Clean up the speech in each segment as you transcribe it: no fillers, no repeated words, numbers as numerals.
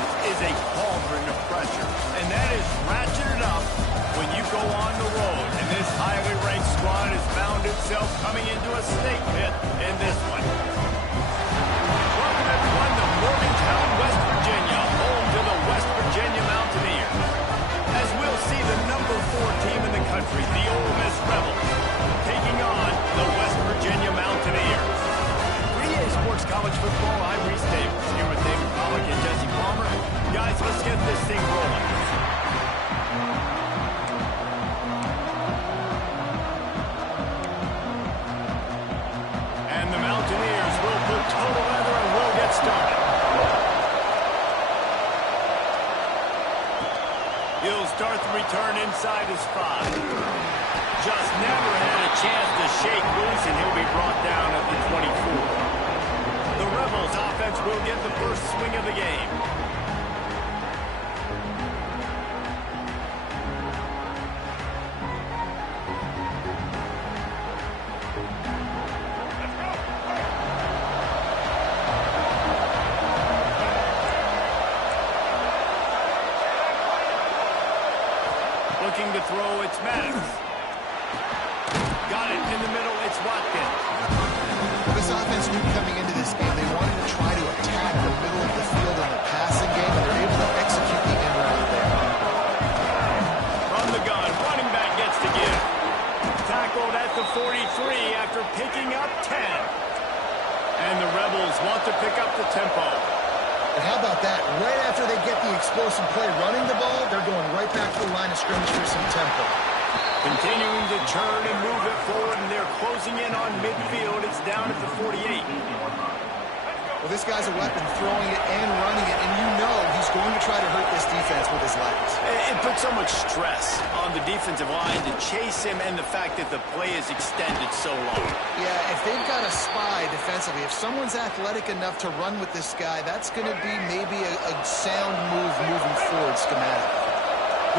offense is a cauldron of pressure, and that is ratcheted up when you go on the road. And this highly ranked squad has found itself coming into a snake pit in this one. Welcome everyone to Morgantown, West Virginia, home to the West Virginia Mountaineers. As we'll see the number 4 team in the country, the Ole Miss Rebels, taking on the West Virginia Mountaineers. 3A Sports College Football, I'm Reese Davis, here with David Pollack and Jesse Palmer. Guys, let's get this thing rolling. And the Mountaineers will put total leather and will get started. He'll start the return inside his 5. Just never had a chance to shake loose, and he'll be brought down at the 24. The Rebels offense will get the first swing of the game. Looking to throw, it's Maddox. Got it in the middle, it's Watkins. This offense knew coming into this game they wanted to try to attack the middle of the field in the passing game, and they're able to execute the end route there. From the gun, running back gets to give. Tackled at the 43 after picking up 10. And the Rebels want to pick up the tempo. And how about that? Right after they get the explosive play running the ball, they're going right back to the line of scrimmage for some tempo. Continuing to turn and move it forward, and they're closing in on midfield. It's down at the 48. Well, this guy's a weapon, throwing it and running it, and you know he's going to try to hurt this defense with his legs. It puts so much stress on the defensive line to chase him, and the fact that the play is extended so long. Yeah, if they've got a spy defensively, if someone's athletic enough to run with this guy, that's going to be maybe a sound move moving forward schematically.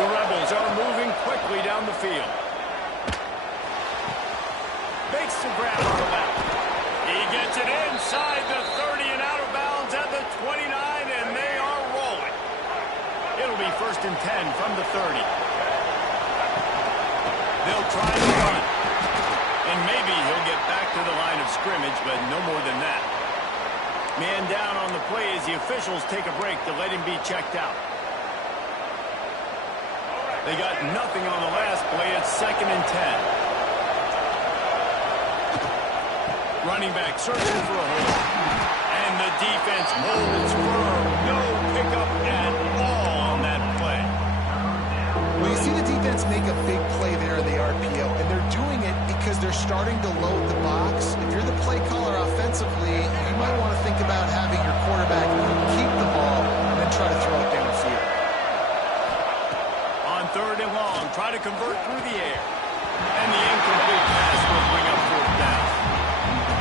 The Rebels are moving quickly down the field. Makes the grab on the left. He gets it inside the 30 and out of bounds at the 29, and they are rolling. It'll be 1st and 10 from the 30. They'll try to run. And maybe he'll get back to the line of scrimmage, but no more than that. Man down on the play as the officials take a break to let him be checked out. They got nothing on the last play. It's 2nd and 10. Running back searching for a hole. And the defense holds firm. No pickup at all on that play. Well, you see the defense make a big play there in the RPO, and they're doing it because they're starting to load the box. If you're the play caller offensively, you might want to think about having your quarterback keep the ball and then try to throw it downfield. 3rd and long, try to convert through the air. And the incomplete pass will bring up 4th down.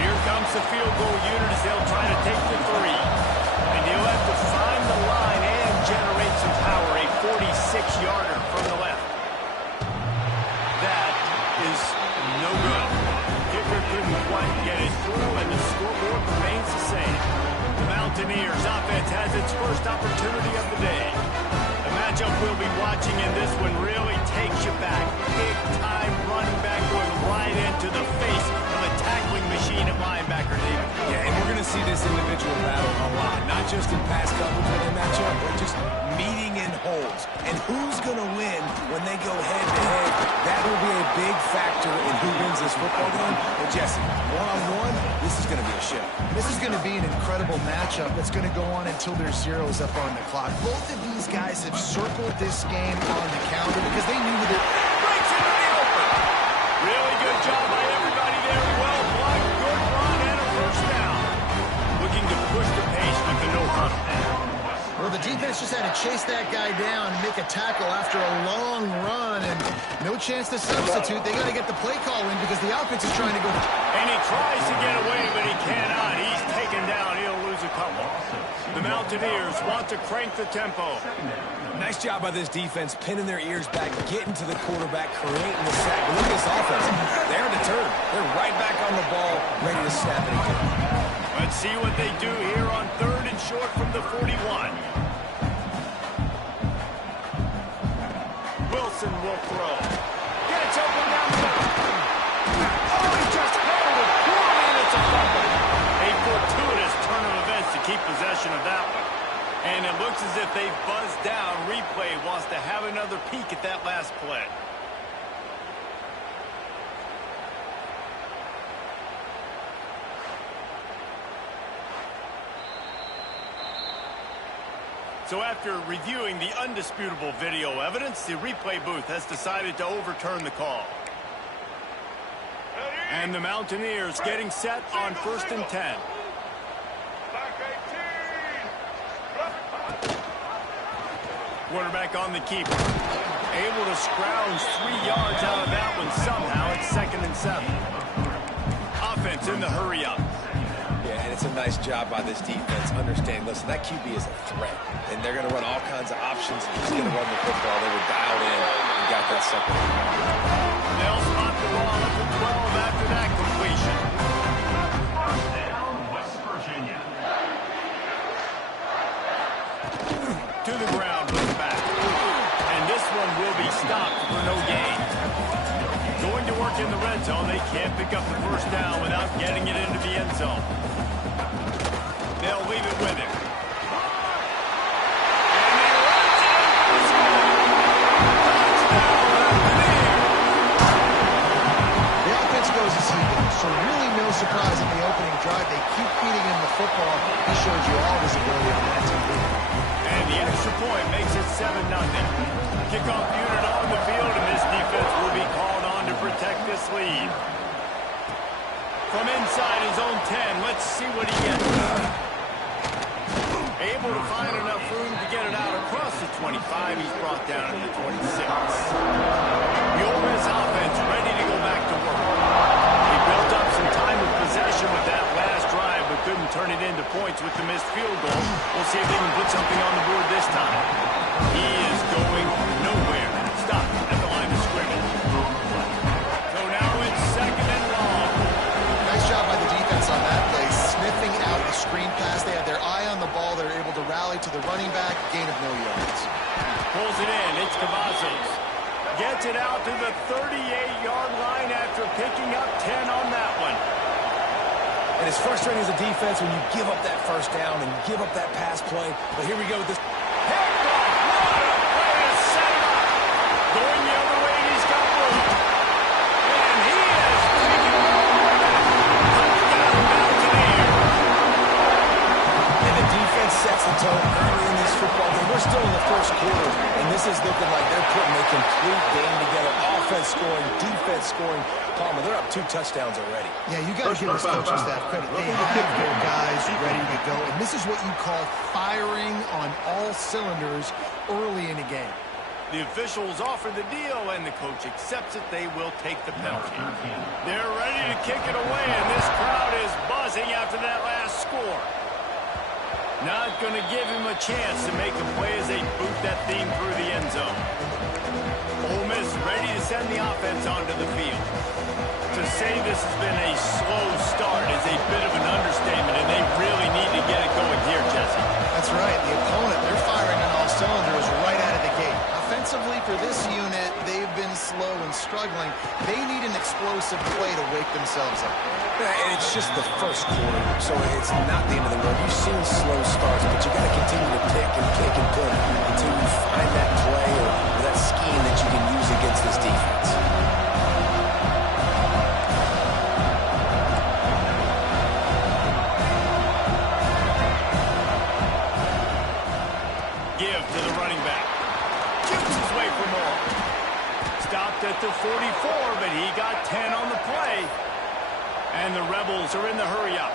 Here comes the field goal unit as they'll try to take the 3. And he'll have to find the line and generate some power. A 46-yarder from the left. That is no good. Kicker couldn't quite get it through, and the scoreboard remains the same. The Mountaineers offense has its first opportunity of the day. The matchup we'll be watching in this one really takes you back. Big-time running back going right into the face of a tackling machine at linebacker, David. Yeah, and we're going to see this individual battle a lot. Not just in pass coverage when they match up, but just meeting in holes. And who's going to win when they go head-to-head? That will be a big factor in who wins this football game. And Jesse, one-on-one, this is going to be a show. This is going to be an incredible matchup that's going to go on until there's zeros up on the clock. Both of these guys have circled this game on the calendar because they knew that it breaks into the open. Really good job by everybody there. Well blocked, good run, and a 1st down. Looking to push the pace with the no-huddle. Well, the defense just had to chase that guy down and make a tackle after a long run, and no chance to substitute. They got to get the play call in because the offense is trying to go. And he tries to get away, but he cannot. He's taken down. He'll lose a couple. The Mountaineers want to crank the tempo. Nice job by this defense, pinning their ears back, getting to the quarterback, creating the sack. But look at this offense. They're deterred. They're right back on the ball, ready to snap it again. Let's see what they do here on 3rd and short from the 41. keep possession of that one. And it looks as if they've buzzed down. Replay wants to have another peek at that last play. So after reviewing the undisputable video evidence, the replay booth has decided to overturn the call. And the Mountaineers getting set on 1st and 10. Quarterback on the keeper. Able to scrounge 3 yards out of that one somehow. It's 2nd and 7. Offense in the hurry up. Yeah, and it's a nice job by this defense. Understand, listen, that QB is a threat. And they're going to run all kinds of options. He's going to run the football. They were dialed in and got that second. They'll spot the ball up to 12 after that completion. West Virginia. To the ground with the back. And this one will be stopped for no gain. Going to work in the red zone. They can't pick up the first down without getting it into the end zone. They'll leave it with him. The offense goes as he goes, so really no surprise in the opening drive. They keep feeding him the football. He showed you all visibility on that TV. And the extra point makes it 7-0. Kickoff unit on the field, and this defense will be called on to protect this lead. From inside his own 10, let's see what he gets. Able to find enough room to get it out across the 25. He's brought down to the 26. The Ole Miss offense ready to go back to work. He built up some time of possession with that last drive, but couldn't turn it into points with the missed field goal. We'll see if they can put something on the board this time. He is going nowhere. Stop at the line of scrimmage. So now it's 2nd and long. Nice job by the defense on that play, sniffing out a screen pass. They had their eye on the ball. They're able to rally to the running back, gain of no yards. Pulls it in. It's Cavazos. Gets it out to the 38-yard line after picking up 10 on that one. And it's frustrating as a defense when you give up that first down and give up that pass play. But here we go with this. Picked off. What a play to set him up. Going the other way, and he's got room. And he is taking it all the way back. Touchdown, Mountaineer. And the defense sets the tone early in this football game. We're still in the first quarter, and this is looking like they're putting a complete game together. Offense scoring, defense scoring. Palmer, they're up 2 touchdowns already. Yeah, you got to give this coaching staff credit. They have their guys ready to go, and this is what you call firing on all cylinders early in a game. The officials offer the deal, and the coach accepts it. They will take the penalty. They're ready to kick it away, and this crowd is buzzing after that last score. Not going to give him a chance to make a play as they boot that thing through the end zone. Ole Miss ready to send the offense onto the field. To say this has been a slow start is a bit of an understatement, and they really need to get it going here, Jesse. That's right. The opponent, they're firing on all cylinders right out of the gate. Offensively, for this unit, they've been slow and struggling. They need an explosive play to wake themselves up. Yeah, and it's just the first quarter, so it's not the end of the world. You've seen slow starts, but you got to continue to pick and pick and pick until you find that play or that scheme that you can use against this defense. Give to the running back. Shoots his way for more. Stopped at the 44, but he got 10 on the play. And the Rebels are in the hurry-up.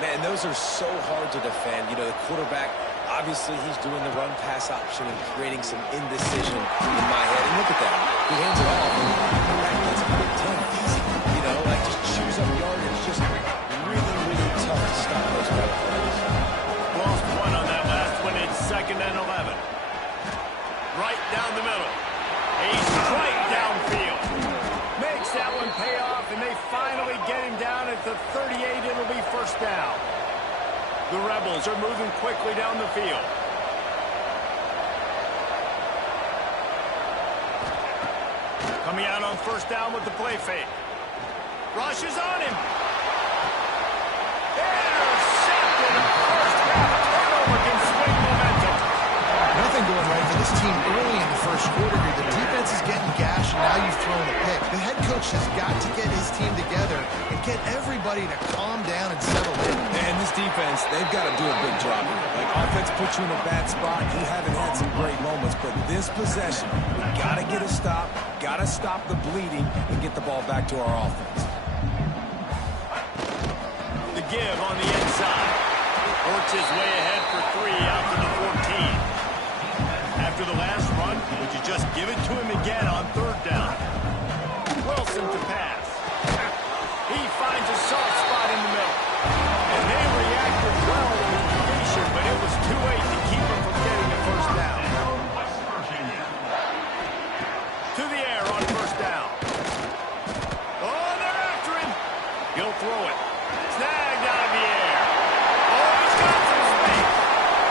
Man, those are so hard to defend. You know, the quarterback, obviously he's doing the run-pass option and creating some indecision in my head. And look at that. He hands it off. And that gets a quick 10. Easy. You know, like just chews up yardage. It's just really, really tough to stop those kind of plays. Lost one on that last one. It's 2nd and 11. Right down the middle. A strike downfield. Makes that one pay off, and they finally get him down at the 38. It'll be first down. The Rebels are moving quickly down the field. Coming out on first down with the play fake. Rush is on him. Intercepted. A first half coach has got to get his team together and get everybody to calm down and settle in. And this defense, they've got to do a big job here. Like, offense puts you in a bad spot. You haven't had some great moments, but this possession, we got to get a stop, got to stop the bleeding, and get the ball back to our offense. The give on the inside. Works his way ahead for three out to the 14. After the last run, would you just give it to him again on third down? Wilson to pass. He finds a soft spot in the middle. And they reacted well to the completion, but it was too late to keep him from getting the first down. To the air on first down. Oh, they're after him. He'll throw it. Snagged out of the air. Oh, he's got some space.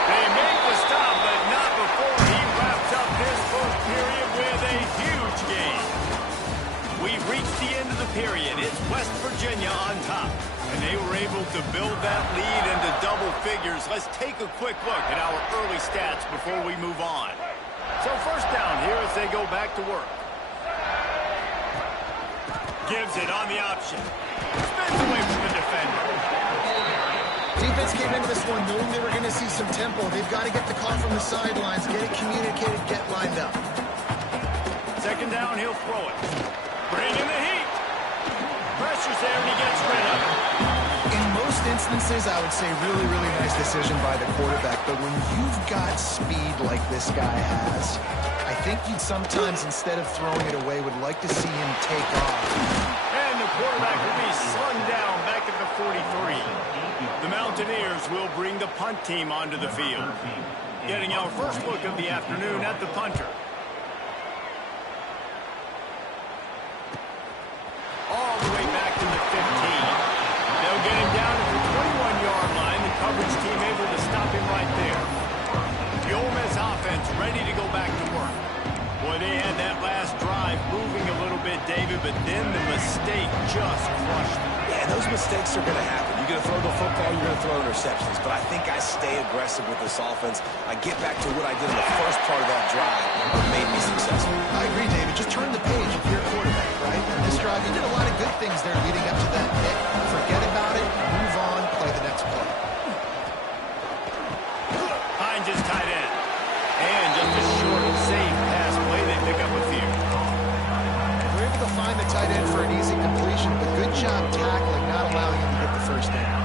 They make the stop, but not before he wraps up this first period with a huge gain. We've reached the end of the period. It's West Virginia on top. And they were able to build that lead into double figures. Let's take a quick look at our early stats before we move on. So first down here as they go back to work. Gives it on the option. Spins away from the defender. Defense came into this one knowing they were going to see some tempo. They've got to get the call from the sidelines, get it communicated, get lined up. Second down, he'll throw it. Bring in the heat. Pressure's there, and he gets rid of it. In most instances, I would say really, really nice decision by the quarterback. But when you've got speed like this guy has, I think you'd sometimes, instead of throwing it away, would like to see him take off. And the quarterback will be slung down back at the 43. The Mountaineers will bring the punt team onto the field. Getting our first look of the afternoon at the punter. All the way back to the 15. They'll get him down at the 21-yard line. The coverage team able to stop him right there. The Ole Miss offense ready to go back to work. Boy, they had that last drive moving a little bit, David, but then the mistake just crushed them. Yeah, those mistakes are going to happen. You're going to throw the football, you're going to throw interceptions. But I think I stay aggressive with this offense. I get back to what I did in the first part of that drive that made me successful. I agree, David. Just turn the page if you're a quarterback, right? In this drive, you did a lot of good things there leading up to that hit. Forget about it, move on, play the next play. Hines is tight end. And just a short, safe pass play. They pick up a few. They're able to find the tight end for an easy completion, but good job tackling, not allowing him to get the first down.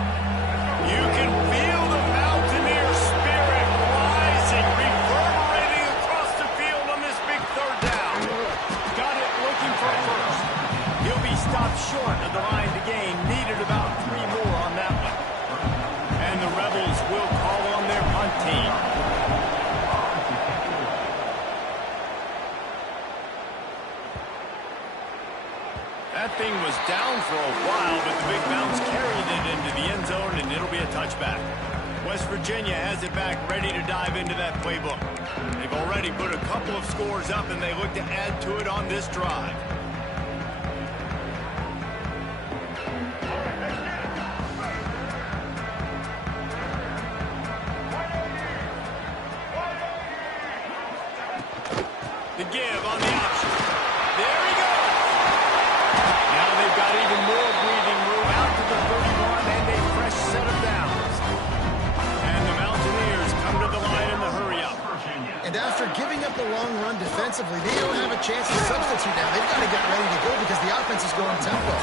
You can feel the Mountaineer spirit rising, reverberating across the field on this big third down. Got it looking for a first. He'll be stopped short of the line to gain. Needed about 3 more on that one. And the Rebels will call on their punt team. That thing was down for a while, but the big bounce carried it into the end zone, and it'll be a touchback. West Virginia has it back, ready to dive into that playbook. They've already put a couple of scores up, and they look to add to it on this drive. The give on the option. There he goes. Now they've got even more breathing room out to the 31 and a fresh set of downs. And the Mountaineers come to the line in the hurry-up. And after giving up the long run defensively, they don't have a chance to substitute now. They've got to get ready to go because the offense is going tempo.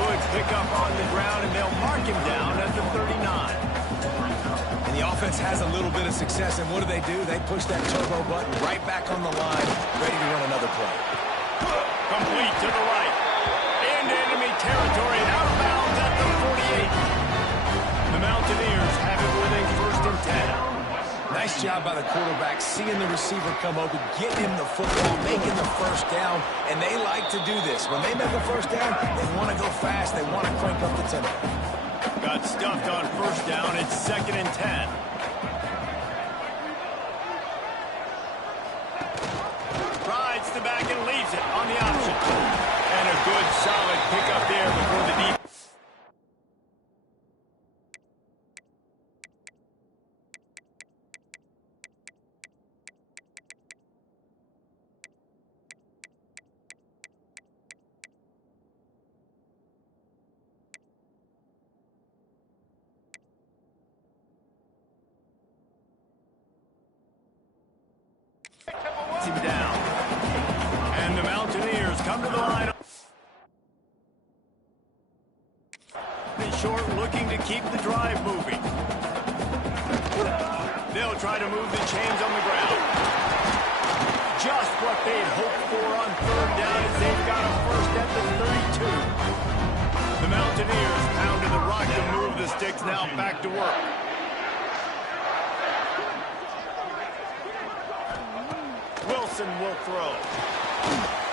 Good pickup on the ground, and they'll mark him down at the 39. And the offense has a little bit of success, and what do? They push that turbo button right back on the line, ready to run another play. Complete to the right. Into enemy territory and out of bounds at the 48. The Mountaineers have it with a first and 10. Nice job by the quarterback, seeing the receiver come open, getting him the football, making the first down, and they like to do this. When they make a first down, they want to go fast. They want to crank up the tempo. Got stuffed on first down. It's second and 10. Rides the back and leaves it on the option. And a good, solid pickup there before the defense. short, looking to keep the drive moving. They'll try to move the chains on the ground. Just what they'd hoped for on third down as they've got a first at the 32. The Mountaineers pounded the rock to move the sticks, now back to work. Wilson will throw.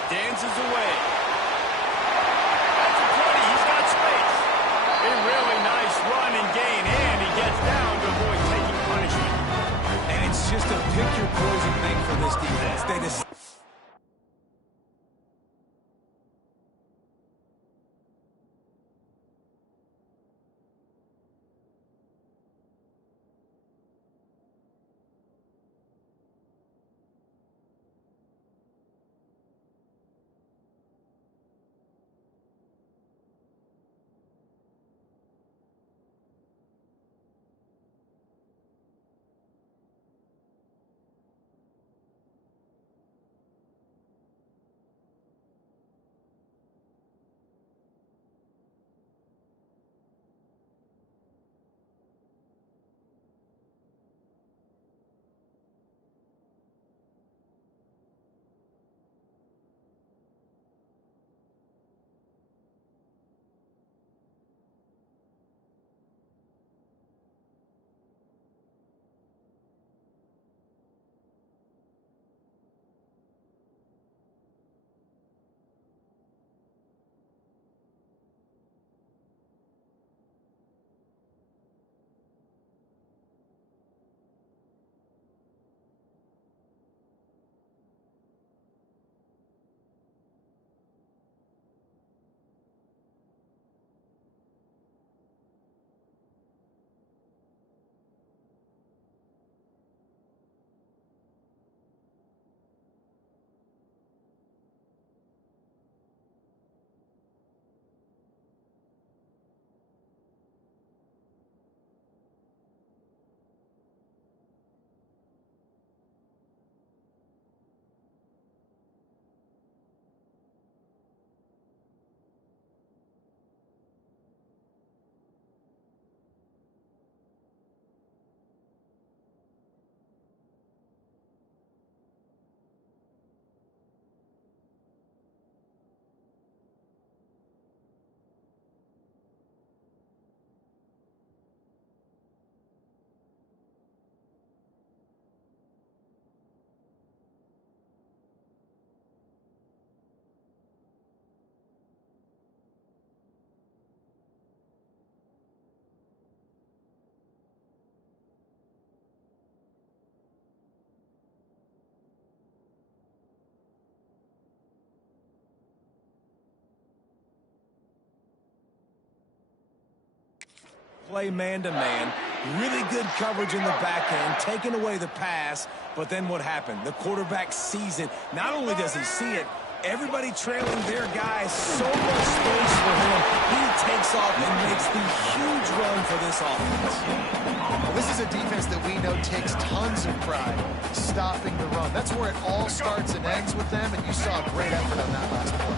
Dances away. That's a 20. He's got space. A really nice run and gain, and he gets down to avoid taking punishment. And it's just a pick-your-poison thing for this defense. They just... play man-to-man. Really good coverage in the back end, taking away the pass. But then what happened? The quarterback sees it. Not only does he see it, everybody trailing their guy, so much space for him. He takes off and makes the huge run for this offense. Well, this is a defense that we know takes tons of pride stopping the run. That's where it all starts and ends with them, and you saw a great effort on that last play.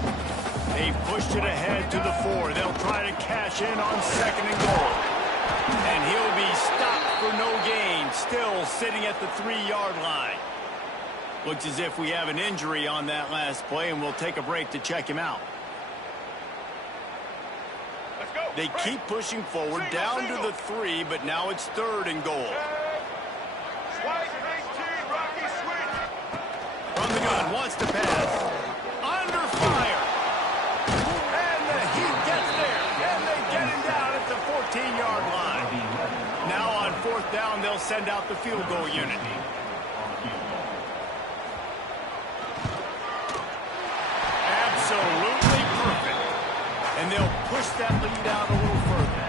They pushed it ahead to the 4. They'll try to cash in on 2nd and goal. And he'll be stopped for no gain, still sitting at the 3-yard line. Looks as if we have an injury on that last play, and we'll take a break to check him out. Let's go. They keep pushing forward down to the 3, but now it's 3rd and goal. Swipe 18, Rocky switch. From the gun, wants to pass. Under fire. And the heat gets there, and they get him down at the 14-yard line. Now on 4th down, they'll send out the field goal unit. Absolutely perfect. And they'll push that lead out a little further.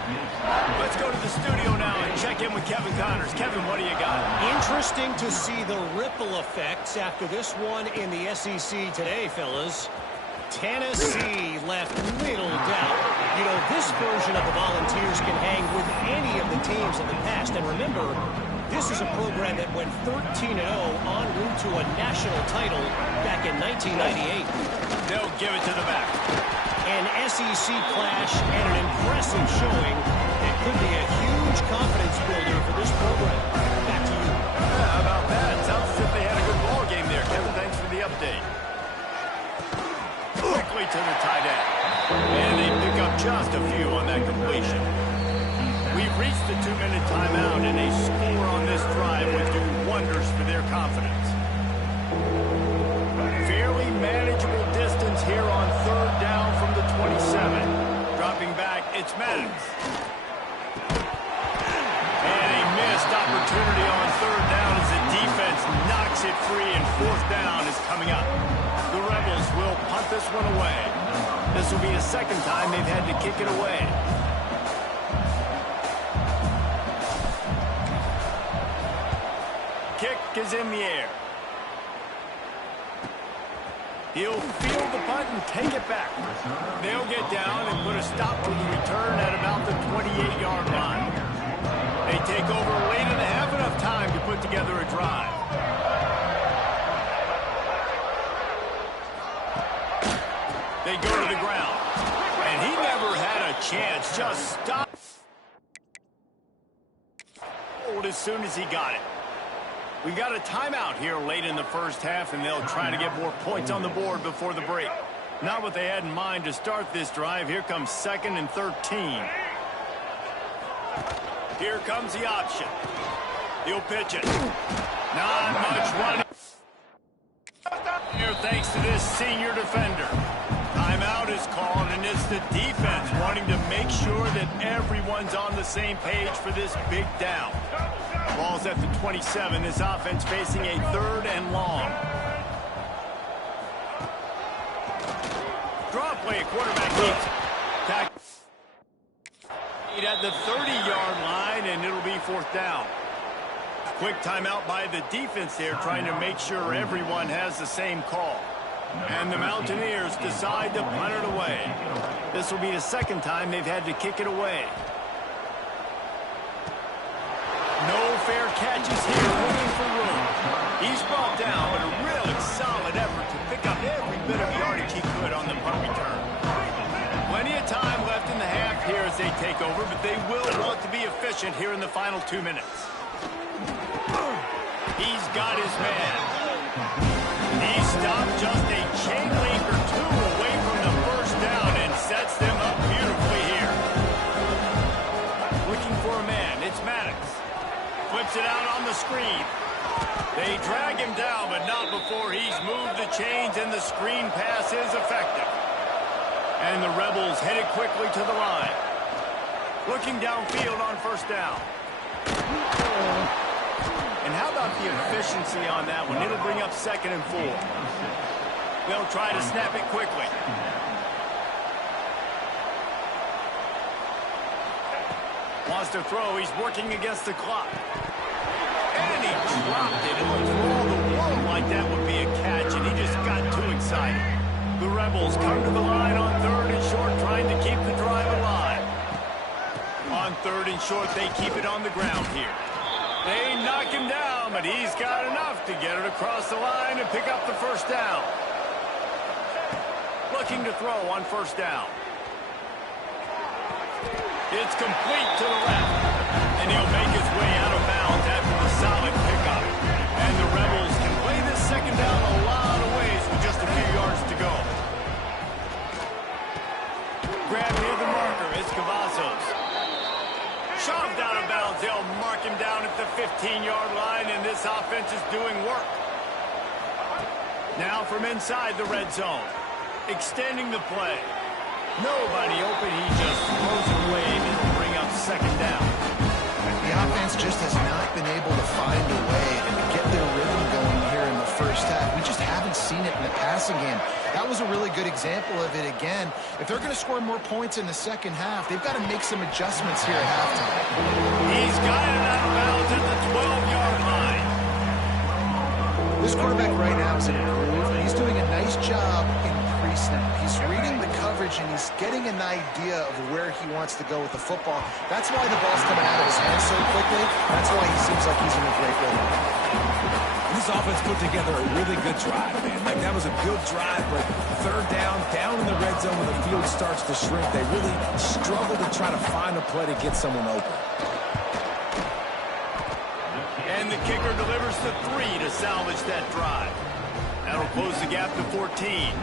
Let's go to the studio now and check in with Kevin Connors. Kevin, what do you got? Interesting to see the ripple effects after this one in the SEC today, fellas. Tennessee left little doubt. You know, this version of the Volunteers can hang with any of the teams in the past. And remember, this is a program that went 13-0 en route to a national title back in 1998. They'll give it to the back. An SEC clash and an impressive showing. It could be a huge confidence builder for this program. Back to you. Yeah, how about that? Sounds as if they had a good ball game there. Kevin, thanks for the update. Quickly to the tight end. And they pick up just a few on that completion. We've reached the 2-minute timeout, and a score on this drive would do wonders for their confidence. Fairly manageable distance here on third down from the 27. Dropping back, it's Maddox. And a missed opportunity on third down as the defense knocks it free, and fourth down is coming up. The Rebels will punt this one away. This will be the second time they've had to kick it away. Kick is in the air. He'll field the punt and take it back. They'll get down and put a stop to the return at about the 28-yard line. They take over late in the half, enough time to put together a drive. They go to the ground. And he never had a chance. Just stopped as soon as he got it. We got a timeout here late in the first half, and they'll try to get more points on the board before the break. Not what they had in mind to start this drive. Here comes 2nd and 13. Here comes the option. He'll pitch it. Not much running here thanks to this senior defender. Timeout is called, and it's the defense wanting to make sure that everyone's on the same page for this big down. Ball's at the 27. This offense facing a 3rd and long. Draw play, quarterback keeps at the 30-yard line, and it'll be 4th down. Quick timeout by the defense there, trying to make sure everyone has the same call. And the Mountaineers decide to punt it away. This will be the second time they've had to kick it away. No fair catches here, looking for room. He's brought down, but a really solid effort to pick up every bit of yardage he could on the punt return. Plenty of time left in the half here as they take over, but they will want to be efficient here in the final 2 minutes. He's got his man. He stopped just a chain link or two away from the first down and sets them up beautifully here. Looking for a man, it's Maddox. Flips it out on the screen. They drag him down, but not before he's moved the chains, and the screen pass is effective. And the Rebels headed quickly to the line. Looking downfield on first down. And how about the efficiency on that one? It'll bring up 2nd and 4. They'll try to snap it quickly. Wants to throw. He's working against the clock. And he dropped it. It looked for all the world like that would be a catch, and he just got too excited. The Rebels come to the line on 3rd and short, trying to keep the drive alive. On 3rd and short, they keep it on the ground here. They knock him down, but he's got enough to get it across the line and pick up the first down. Looking to throw on first down. It's complete to the left, and he'll make his way out of bounds after the solid pickup. And the Rebels can play this second down a lot of ways with just a few yards to go. Grab near the marker, it's Cavazos. Shoved out of bounds, they'll mark him down at the 15-yard line, and this offense is doing work. Now from inside the red zone, extending the play. Nobody open, he just throws it away, and it'll bring up 2nd down. The offense just has not been able to find a way to get their rhythm going here in the first half. We just haven't seen it in the passing game. That was a really good example of it again. If they're going to score more points in the second half, they've got to make some adjustments here at halftime. He's got it out of bounds at the 12-yard line. This quarterback right now is in a groove. He's doing a nice job in pre-snap. He's reading the coverage, and he's getting an idea of where he wants to go with the football. That's why the ball's coming out of his hands so quickly. That's why he seems like he's in a great rhythm. This offense put together a really good drive, man. Like, that was a good drive, but third down in the red zone when the field starts to shrink, they really struggle to try to find a play to get someone open. And the kicker delivers the 3 to salvage that drive. That'll close the gap to 14.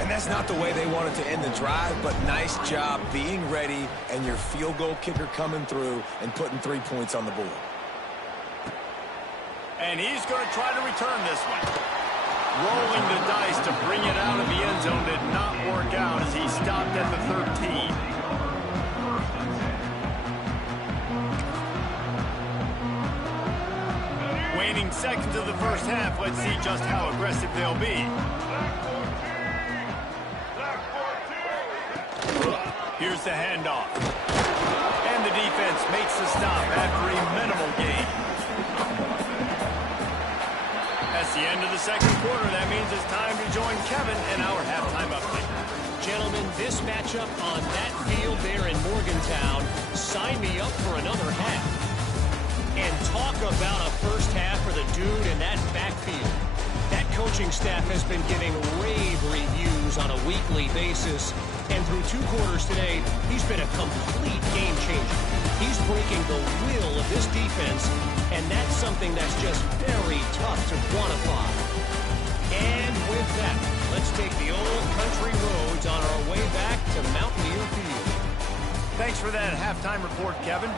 And that's not the way they wanted to end the drive, but nice job being ready and your field goal kicker coming through and putting 3 points on the board. And he's going to try to return this one. Rolling the dice to bring it out of the end zone did not work out as he stopped at the 13. Waning seconds of the first half, let's see just how aggressive they'll be. Here's the handoff. And the defense makes the stop after a minimal gain. That's the end of the second quarter. That means it's time to join Kevin in our halftime update. Gentlemen, this matchup on that field there in Morgantown, sign me up for another half. And talk about a first half for the dude in that backfield. That coaching staff has been giving rave reviews on a weekly basis. And through 2 quarters today, he's been a complete game changer. He's breaking the will of this defense, and that's something that's just very tough to quantify. And with that, let's take the old country roads on our way back to Mountaineer Field. Thanks for that halftime report, Kevin.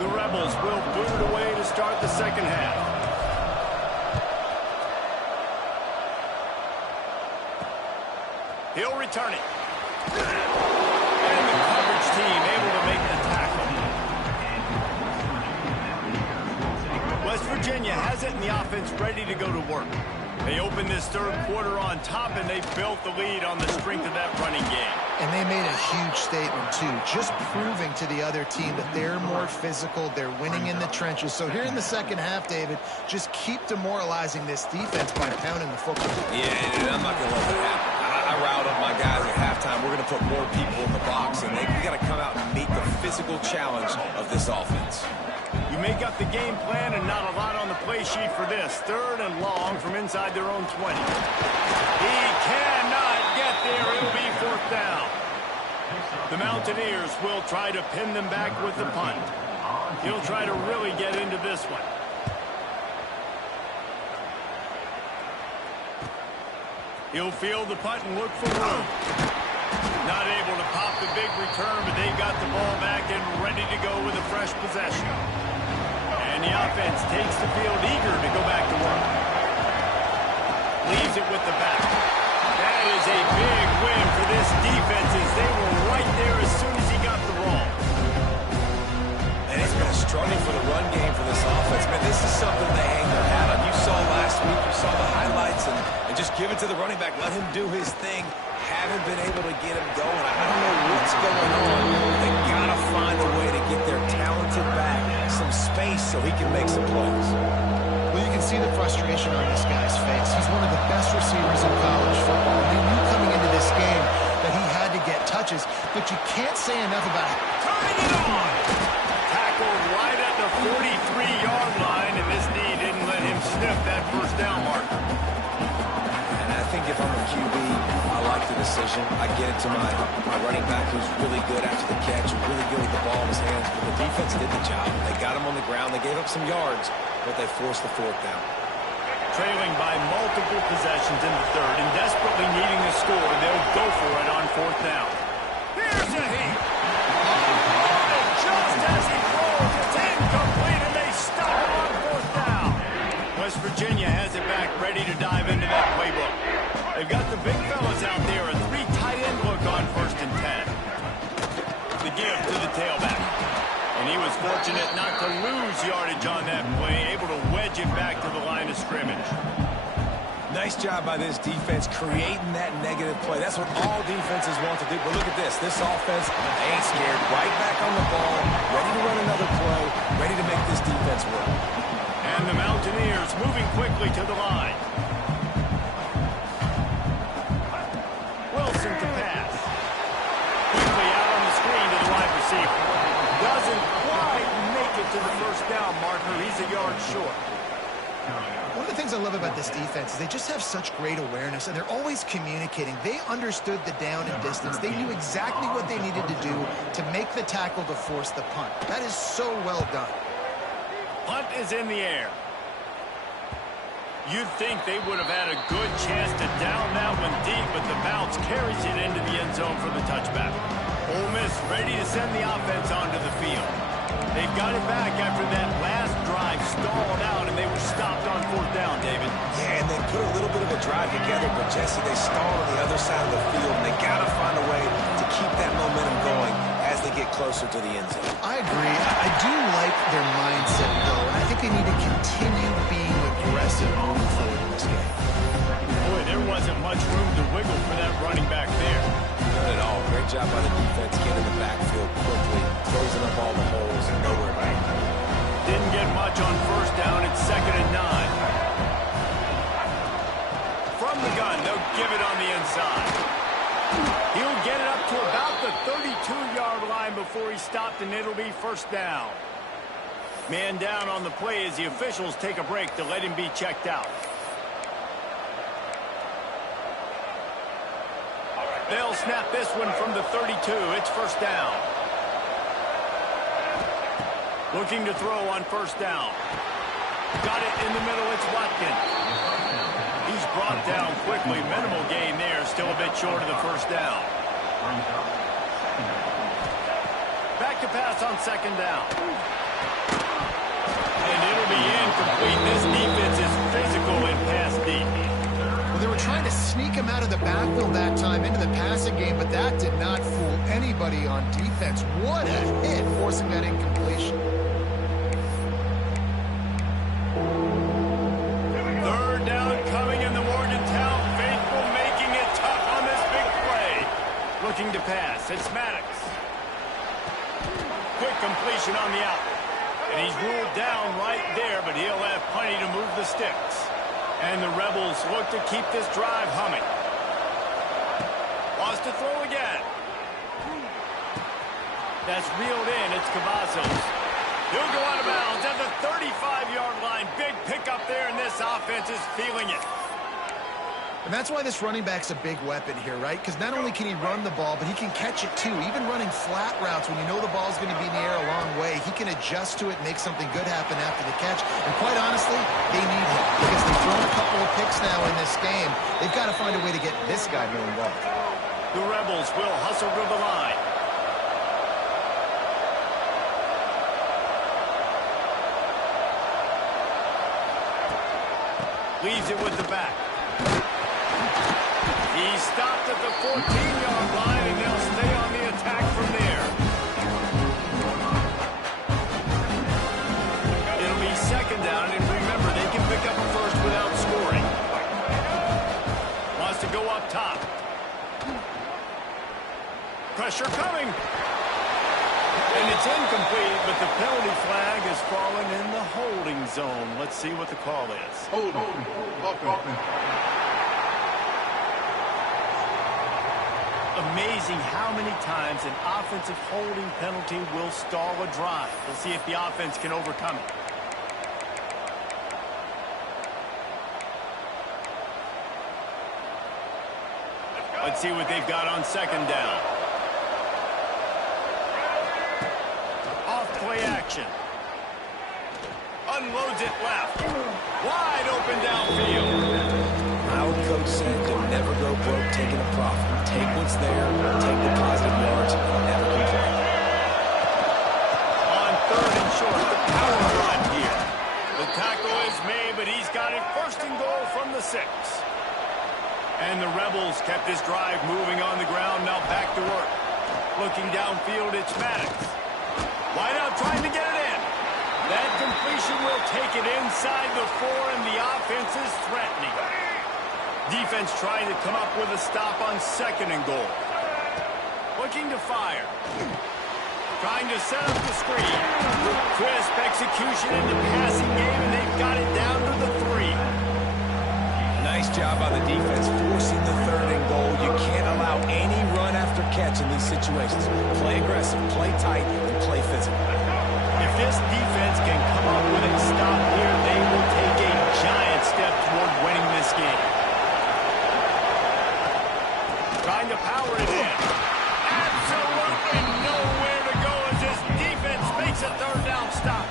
The Rebels will boot it away to start the second half. He'll return it. And the coverage team able to make the tackle. West Virginia has it, and the offense ready to go to work. They opened this third quarter on top, and they built the lead on the strength of that running game. And they made a huge statement, too, just proving to the other team that they're more physical, they're winning in the trenches. So here in the second half, David, just keep demoralizing this defense by pounding the football. Yeah, and I'm not going to let that happen. I riled up my guys at halftime. We're going to put more people in the box, and we got to come out and meet the physical challenge of this offense. You make up the game plan and not a lot on the play sheet for this. Third and long from inside their own 20. He cannot get there. It'll be fourth down. The Mountaineers will try to pin them back with the punt. He'll try to really get into this one. He'll field the punt and look for room. Not able to pop the big return, but they got the ball back and ready to go with a fresh possession. And the offense takes the field eager to go back to work. Leaves it with the back. That is a big win for this defense as they were right there as soon as he got the ball. And it's been a struggle for the run game for this offense. Man, this is something they hang their hat on. You saw last week, you saw the highlights, and just give it to the running back. Let him do his thing. Haven't been able to get him going. I don't know what's going on. They got to find a way to get their talented back some space so he can make some plays. Well, you can see the frustration on this guy's face. He's one of the best receivers in college football. And he knew coming into this game that he had to get touches, but you can't say enough about it. Turning it on! Tackled right at the 43-yard line, and this knee didn't let him sniff that first down marker. And I think if I'm a QB, I like the decision. I get it to my running back who's really good after the catch, really good with the ball in his hands, but the defense did the job. They got him on the ground. They gave up some yards, but they forced the fourth down. Trailing by multiple possessions in the third and desperately needing a score, they'll go for it on fourth down. Here's a heat. Oh, and just as he throws, it's incomplete, and they stop him on fourth down. West Virginia has it back, ready to dive into that playbook. They've got the big fellas out there, a 3 tight end look on 1st and 10. The give to the tailback. And he was fortunate not to lose yardage on that play, able to wedge it back to the line of scrimmage. Nice job by this defense creating that negative play. That's what all defenses want to do. But look at this. This offense, they ain't scared. Right back on the ball, ready to run another play, ready to make this defense work. And the Mountaineers moving quickly to the line. first down marker. He's a yard short. One of the things I love about this defense is they just have such great awareness, and they're always communicating. They understood the down and distance. They knew exactly what they needed to do to make the tackle to force the punt. That is so well done. Punt is in the air. You'd think they would have had a good chance to down that one deep, but the bounce carries it into the end zone for the touchback. Ole Miss ready to send the offense onto the field. They've got it back after that last drive stalled out, and they were stopped on fourth down, David. Yeah, and they put a little bit of a drive together, but Jesse, they stalled on the other side of the field, and they got to find a way to keep that momentum going as they get closer to the end zone. I agree. I do like their mindset, though, and I think they need to continue being aggressive moving forward in this game. Boy, there wasn't much room to wiggle for that running back there. Not at all. Great job by the defense getting the backfield quickly, closing up all the holes, and nowhere back. Didn't get much on first down. It's 2nd and 9. From the gun, they'll give it on the inside. He'll get it up to about the 32-yard line before he stopped, and it'll be first down. Man down on the play as the officials take a break to let him be checked out. They'll snap this one from the 32. It's first down. Looking to throw on first down. Got it in the middle. It's Watkins. He's brought down quickly. Minimal gain there. Still a bit short of the first down. Back to pass on second down. And it'll be incomplete. This defense is physical and pass deep. Well, they were trying to sneak him out of the backfield that time into the passing game, but that did not fool anybody on defense. What a hit, forcing that incompletion. Third down coming in the Morgantown faithful, making it tough on this big play. Looking to pass. It's Maddox. Quick completion on the out. And he's ruled down right there, but he'll have plenty to move the sticks. And the Rebels look to keep this drive humming. Wants to throw again. That's reeled in. It's Cavazos. He'll go out of bounds at the 35-yard line. Big pickup there, and this offense is feeling it. And that's why this running back's a big weapon here, right? Because not only can he run the ball, but he can catch it too. Even running flat routes when you know the ball's going to be in the air a long way, he can adjust to it and make something good happen after the catch. And quite honestly, they need him because they've thrown a couple of picks now in this game. They've got to find a way to get this guy more involved. The Rebels will hustle to the line. Leaves it with the back. He's stopped at the 14-yard line, and they'll stay on the attack from there. It'll be second down, and remember, they can pick up a first without scoring. Wants to go up top. Pressure coming. And it's incomplete, but the penalty flag has fallen in the holding zone. Let's see what the call is. Amazing how many times an offensive holding penalty will stall a drive. We'll see if the offense can overcome it. Let's see what they've got on second down. Off-play action. Unloads it left. Wide open downfield. My old coach said, don't never go broke taking a profit. Take what's there, take the positive yards, never complain. On third and short, the power run here. The tackle is made, but he's got it first and goal from the 6. And the Rebels kept this drive moving on the ground, now back to work. Looking downfield, it's Maddox. Wide out trying to get it in. That completion will take it inside the 4, and the offense is threatening. Defense trying to come up with a stop on second and goal. Looking to fire. Trying to set up the screen. Crisp execution in the passing game, and they've got it down to the 3. Nice job by the defense forcing the third and goal. You can't allow any run after catch in these situations. Play aggressive, play tight, and play physical. If this defense can come up with a stop here, they will take a giant step toward winning this game. Trying to power it in. Absolutely nowhere to go as this defense makes a third down stop.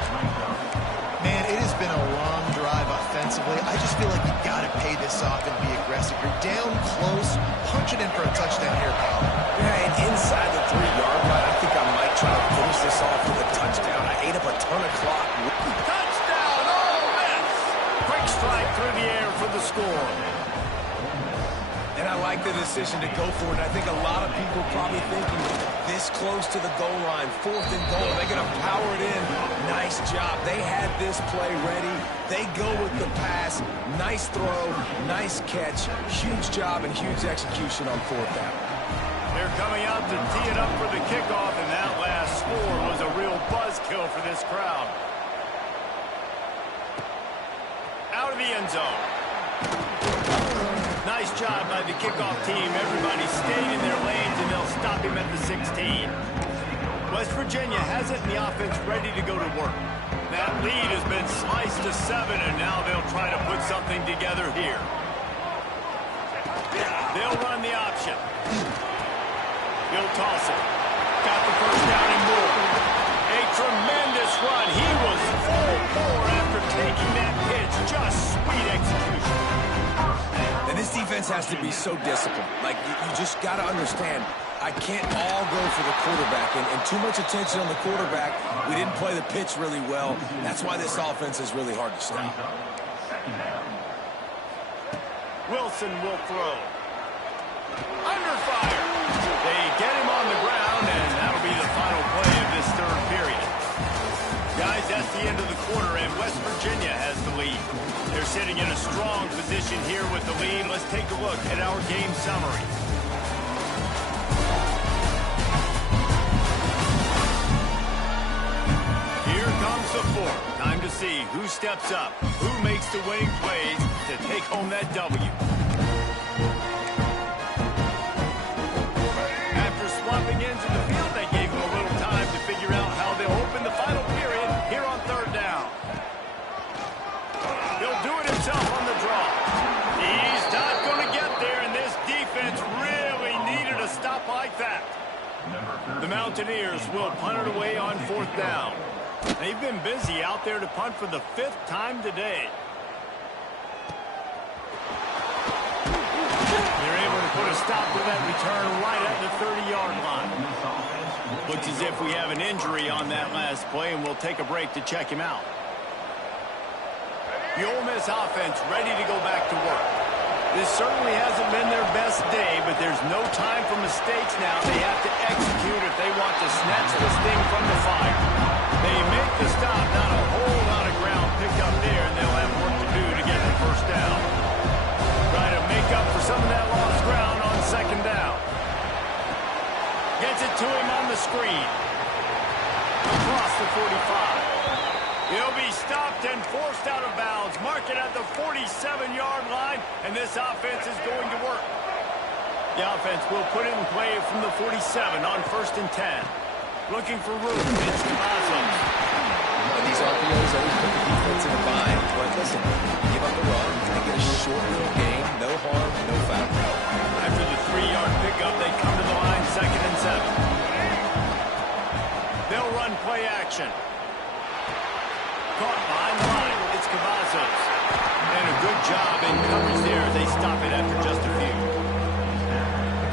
Man, it has been a long drive offensively. I just feel like you got to pay this off and be aggressive. You're down close. Punch it in for a touchdown here, pal. Yeah, and inside the 3-yard line, I think I might try to finish this off with a touchdown. I ate up a ton of clock. Touchdown, Ole Miss! Quick strike through the air for the score. And I like the decision to go for it. I think a lot of people probably thinking this close to the goal line, 4th and goal. They're going to power it in. Nice job. They had this play ready. They go with the pass. Nice throw, nice catch. Huge job and huge execution on 4th down. They're coming out to tee it up for the kickoff, and that last score was a real buzzkill for this crowd. Out of the end zone. Nice job by the kickoff team. Everybody stayed in their lanes, and they'll stop him at the 16. West Virginia has it, and the offense ready to go to work. That lead has been sliced to 7, and now they'll try to put something together here. They'll run the option. He'll toss it. Got the first down and more. A tremendous run. He was full bore after taking that pitch. Just sweet execution. And this defense has to be so disciplined. Like, you just got to understand, I can't all go for the quarterback. And too much attention on the quarterback. We didn't play the pitch really well. That's why this offense is really hard to stop. Wilson will throw. Under fire. They get him on the ground, and that'll be the final play of this 3rd period. Guys, that's the end of the quarter, and West Virginia has the lead. They're sitting in a strong position here with the lead. Let's take a look at our game summary. Here comes the 4th. Time to see who steps up, who makes the winning plays to take home that W. After swapping ends in the field, they gave him a little time to figure out how they'll open the final period here on 3rd down. He'll do it himself on the draw. He's not going to get there, and this defense really needed a stop like that. The Mountaineers will punt it away on 4th down. They've been busy out there to punt for the 5th time today. They're able to put a stop to that return right at the 30-yard line. Looks as if we have an injury on that last play, and we'll take a break to check him out. The Ole Miss offense ready to go back to work. This certainly hasn't been their best day, but there's no time for mistakes now. They have to execute if they want to snatch this thing from the fire. They make the stop, not a whole lot of ground picked up there, and they'll have work to do to get the first down. Try to make up for some of that lost ground on 2nd down. Gets it to him on the screen. Across the 45. He'll be stopped and forced out of bounds. Mark it at the 47-yard line, and this offense is going to work. The offense will put it in play from the 47 on 1st and 10. Looking for room. It's Cavazos. And these RPOs always put the defense in a bind. But listen, give up the run and get a short little game. No harm, no foul. After the 3-yard pickup, they come to the line 2nd and 7. They'll run play action. Caught behind the line. It's Cavazos. And a good job in coverage there. They stop it after just a few.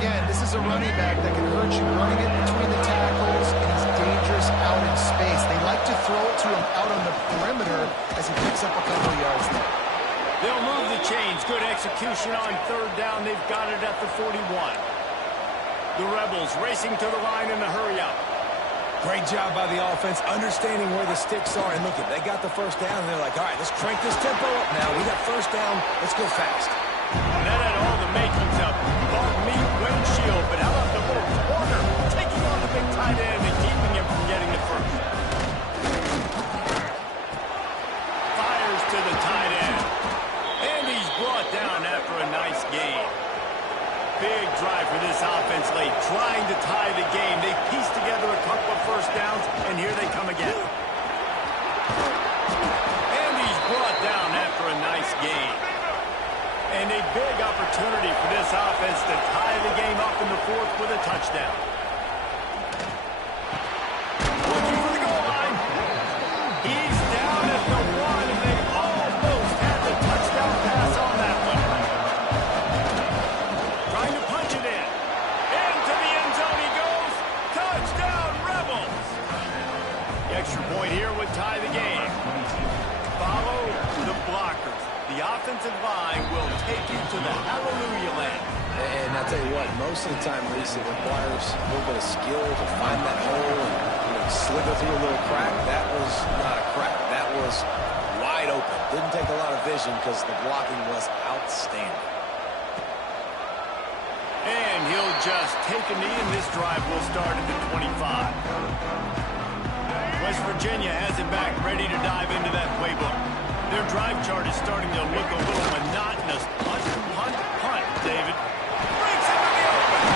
Again, this is a running back that can hurt you running it between the tackles, and he's dangerous out in space. They like to throw it to him out on the perimeter as he picks up a couple of yards there. They'll move the chains. Good execution on 3rd down. They've got it at the 41. The Rebels racing to the line in a hurry up. Great job by the offense, understanding where the sticks are. And look, they got the first down, and they're like, all right, let's crank this tempo up now. We got first down. Let's go fast. That had all the makings of meat windshield, but how about the little corner taking on the big tight end and keeping him from getting the first? Fires to the tight end. And he's brought down after a nice gain. Big drive for this offense late, trying to tie the game. They pieced together a couple of first downs, and here they come again. And a big opportunity for this offense to tie the game up in the fourth with a touchdown. Looking for the goal line. He's down at the 1, and they almost had the touchdown pass on that one. Trying to punch it in. Into the end zone he goes. Touchdown, Rebels. The extra point here would tie the game. Follow the blockers. The offensive line will take you to the hallelujah land. And I'll tell you what, most of the time, Reese, it requires a little bit of skill to find that hole and slither through a little crack. That was not a crack. That was wide open. Didn't take a lot of vision because the blocking was outstanding. And he'll just take a knee, and this drive will start at the 25. West Virginia has it back, ready to dive into that playbook. Their drive chart is starting to look a little monotonous. Punt, punt, punt, David. Breaks into the open.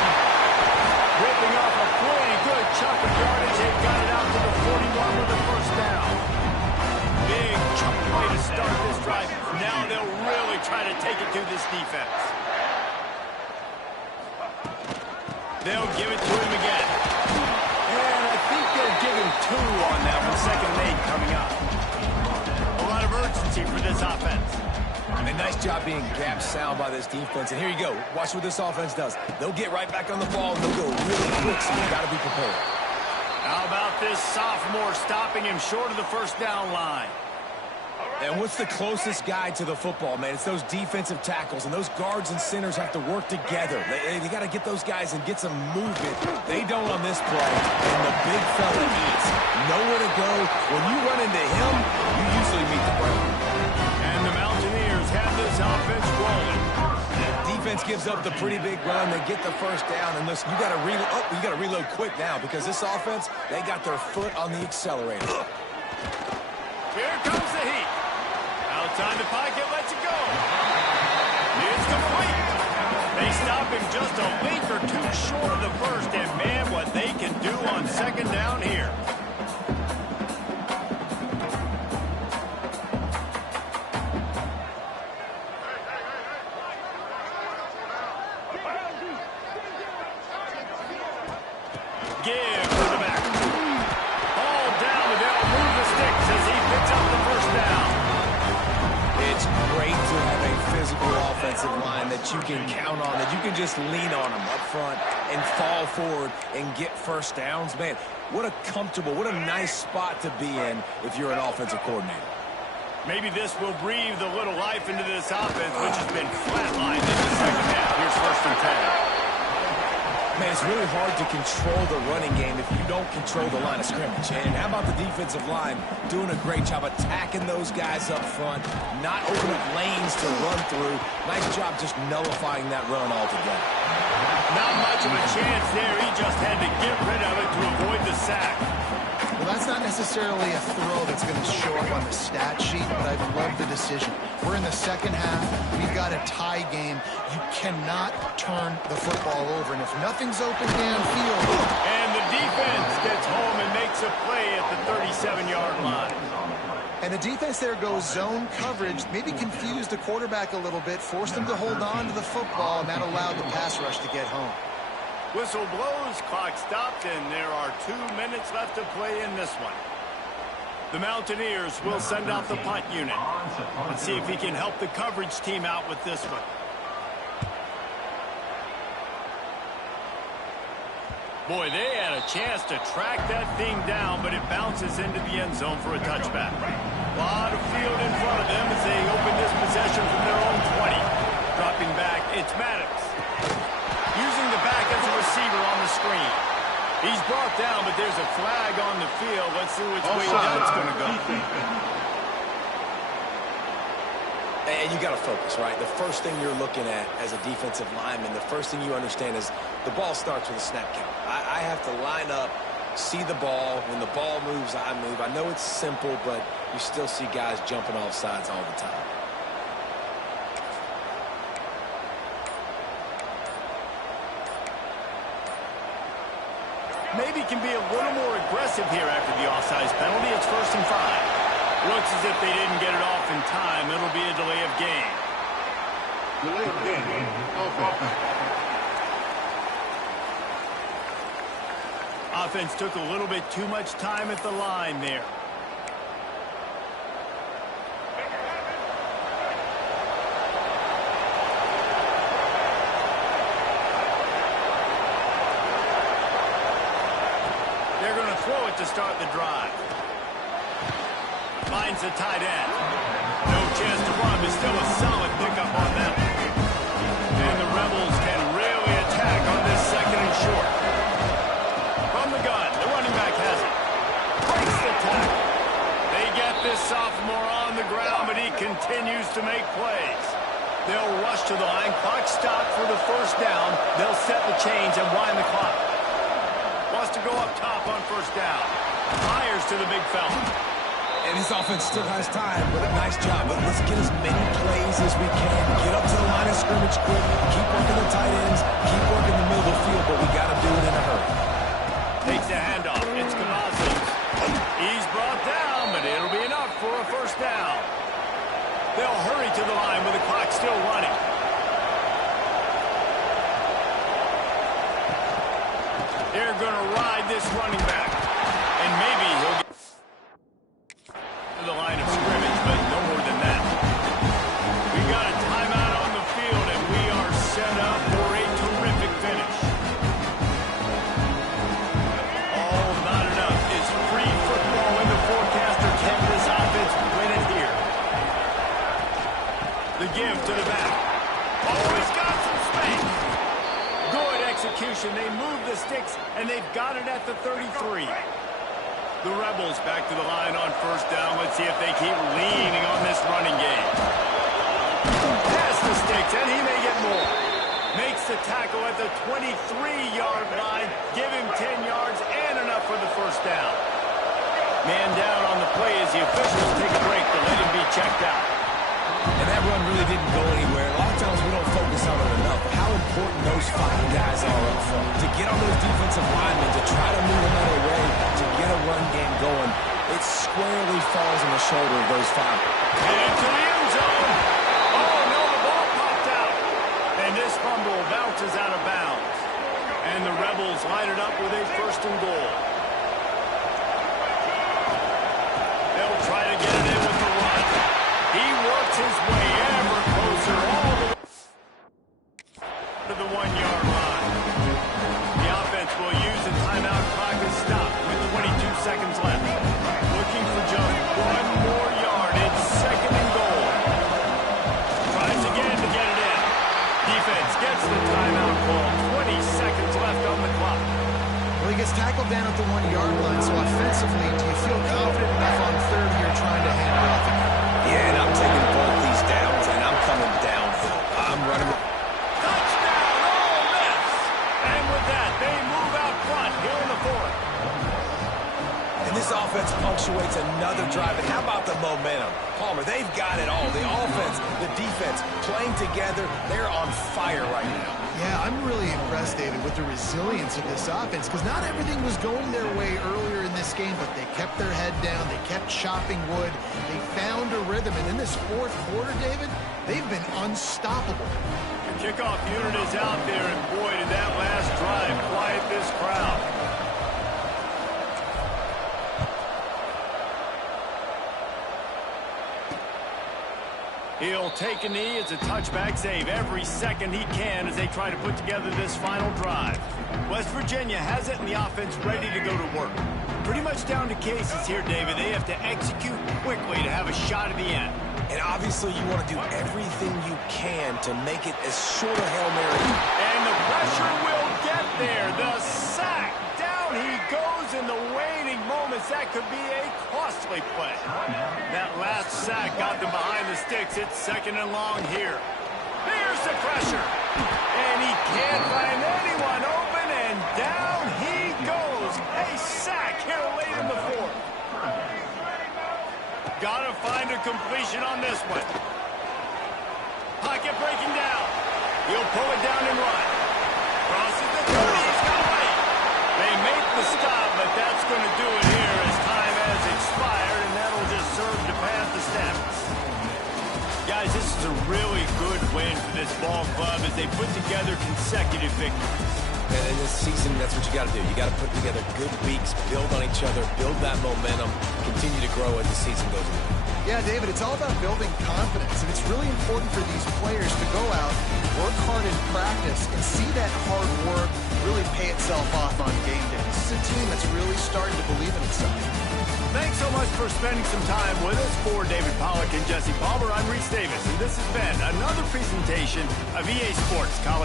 Ripping off a pretty good chunk of yardage. They've got it out to the 41 with a first down. Big chunk play to start this drive. Now they'll really try to take it to this defense. They'll give it to him again. And I think they'll give him 2 on that one. 2nd and 8 coming up. A lot of urgency for this offense. And nice job being gap sound by this defense. And here you go. Watch what this offense does. They'll get right back on the ball, and they'll go really quick, so you've got to be prepared. How about this sophomore stopping him short of the first down line? And what's the closest guy to the football, man? It's those defensive tackles, and those guards and centers have to work together. They got to get those guys and get some movement. They don't on this play, and the big fella eats. Nowhere to go. When you run into him, you usually meet the break. And the Mountaineers have this offense rolling. Defense gives up the pretty big run. They get the first down, and listen, you got to reload quick now because this offense, they got their foot on the accelerator. Here comes the heat. Outside the pocket, lets it go. It's complete. They stop him just a length or 2 short of the first, and man, what they can do on 2nd down here. Give to the back. Ball down, and they'll move the sticks as he picks up the first down. It's great to have a physical offensive line that you can count on, that you can just lean on them up front and fall forward and get first downs. Man, what a comfortable, what a nice spot to be in if you're an offensive coordinator. Maybe this will breathe a little life into this offense, which has been flatlined in the second half. Here's 1st and 10. Man, it's really hard to control the running game if you don't control the line of scrimmage. And how about the defensive line doing a great job attacking those guys up front, not opening up lanes to run through. Nice job just nullifying that run altogether. Not much of a chance there. He just had to get rid of it to avoid the sack. Well, that's not necessarily a throw that's going to show up on the stat sheet, but I love the decision. We're in the second half. We've got a tie game. You cannot turn the football over. And if nothing's open downfield... And the defense gets home and makes a play at the 37-yard line. And the defense there goes zone coverage, maybe confused the quarterback a little bit, forced him to hold on to the football, and that allowed the pass rush to get home. Whistle blows, clock stopped, and there are 2 minutes left to play in this one. The Mountaineers will send out the punt unit. Let's see if he can help the coverage team out with this one. Boy, they had a chance to track that thing down, but it bounces into the end zone for a touchback. A lot of field in front of them as they open this possession from their own 20. Dropping back, it's Maddox. Using the back as a receiver on the screen. He's brought down, but there's a flag on the field. Let's see which way that's going to go. And you got to focus, right? The first thing you're looking at as a defensive lineman, the first thing you understand is the ball starts with a snap count. I have to line up, see the ball. When the ball moves, I move. I know it's simple, but you still see guys jumping off sides all the time. Maybe can be a little more aggressive here after the offsides penalty. It's 1st and 5. Looks as if they didn't get it off in time. It'll be a delay of game. Delay of game. Offense. Offense took a little bit too much time at the line there. They're going to throw it to start the drive. Finds the tight end. No chance to run, but still a solid pickup on that one. And the Rebels can really attack on this second and short. From the gun, the running back has it. Breaks the tackle. They get this sophomore on the ground, but he continues to make plays. They'll rush to the line. Clock stopped for the first down. They'll set the chains and wind the clock. Wants to go up top on first down. Fires to the big fella. And his offense still has time, but a nice job. But let's get as many plays as we can. Get up to the line of scrimmage quick. Keep working the tight ends. Keep working the middle of the field, but we got to do it in a hurry. Takes the handoff. It's Cavazos. He's brought down, but it'll be enough for a first down. They'll hurry to the line with the clock still running. They're going to ride this running back. And maybe he'll get to the line of scrimmage, but no more than that. We got a timeout on the field, and we are set up for a terrific finish. Oh, not enough. It's free football in the forecast, or can this offense win it here? The give to the back. Always got some space. Good execution. They move the sticks, and they've got it at the 33. The Rebels back to the line on first down. Let's see if they keep leaning on this running game. Pass the sticks, and he may get more. Makes the tackle at the 23-yard line. Give him 10 yards and enough for the first down. Man down on the play as the officials take a break to let him be checked out. And that run really didn't go anywhere. A lot of times we don't focus on it enough. But how important those 5 guys are up front. To get on those defensive linemen, to try to move them out of the way, to get a run game going, it squarely falls on the shoulder of those 5. Into the end zone. Oh, no, the ball popped out. And this fumble bounces out of bounds. And the Rebels line it up with a first and goal. They'll try to get it in with the run. He works his way ever closer all the way to the 1-yard line. The offense will use the timeout. Clock is stopped with 22 seconds left. Looking for just 1 more yard. It's second and goal. Tries again to get it in. Defense gets the timeout call. 20 seconds left on the clock. Well, he gets tackled down at the 1-yard line, so offensively, do you feel confident enough on third here trying to hand it off again? Yeah, and I'm taking both these downs, and I'm coming downhill. I'm running. Touchdown, Ole Miss! And with that, they move out front here in the fourth. And this offense punctuates another drive. And how about the momentum? Palmer, they've got it all. The offense, the defense, playing together. They're on fire right now. Yeah, I'm really impressed, David, with the resilience of this offense, because not everything was going their way earlier in this game, but they kept their head down. They kept chopping wood. They found a rhythm. And in this fourth quarter, David, they've been unstoppable. The kickoff unit is out there, and boy, did that last drive quiet this crowd. He'll take a knee. It's a touchback save every second he can as they try to put together this final drive. West Virginia has it, and the offense ready to go to work. Pretty much down to cases here, David. They have to execute quickly to have a shot at the end. And obviously you want to do everything you can to make it as short a Hail Mary. And the pressure will get there. The sack. Down he goes in the waning moments. That could be a costly play. That last sack got them behind the sticks. It's second and long here. There's the pressure. And he can't find anyone open, and down he goes. A sack here late in the fourth. Gotta find a completion on this one. Pocket breaking down. He'll pull it down and run. Crosses the 30. He's got away. They make the stop, but that's going to do it here as time has expired, and that'll just serve to pass the stats. Got Guys, this is a really good win for this ball club as they put together consecutive victories. And in this season, that's what you got to do. You got to put together good weeks, build on each other, build that momentum, continue to grow as the season goes on. Yeah, David, it's all about building confidence, and it's really important for these players to go out, work hard in practice, and see that hard work really pay itself off on game day. This is a team that's really starting to believe in itself. Thanks so much for spending some time with us. For David Pollack and Jesse Palmer, I'm Reese Davis, and this has been another presentation of EA Sports College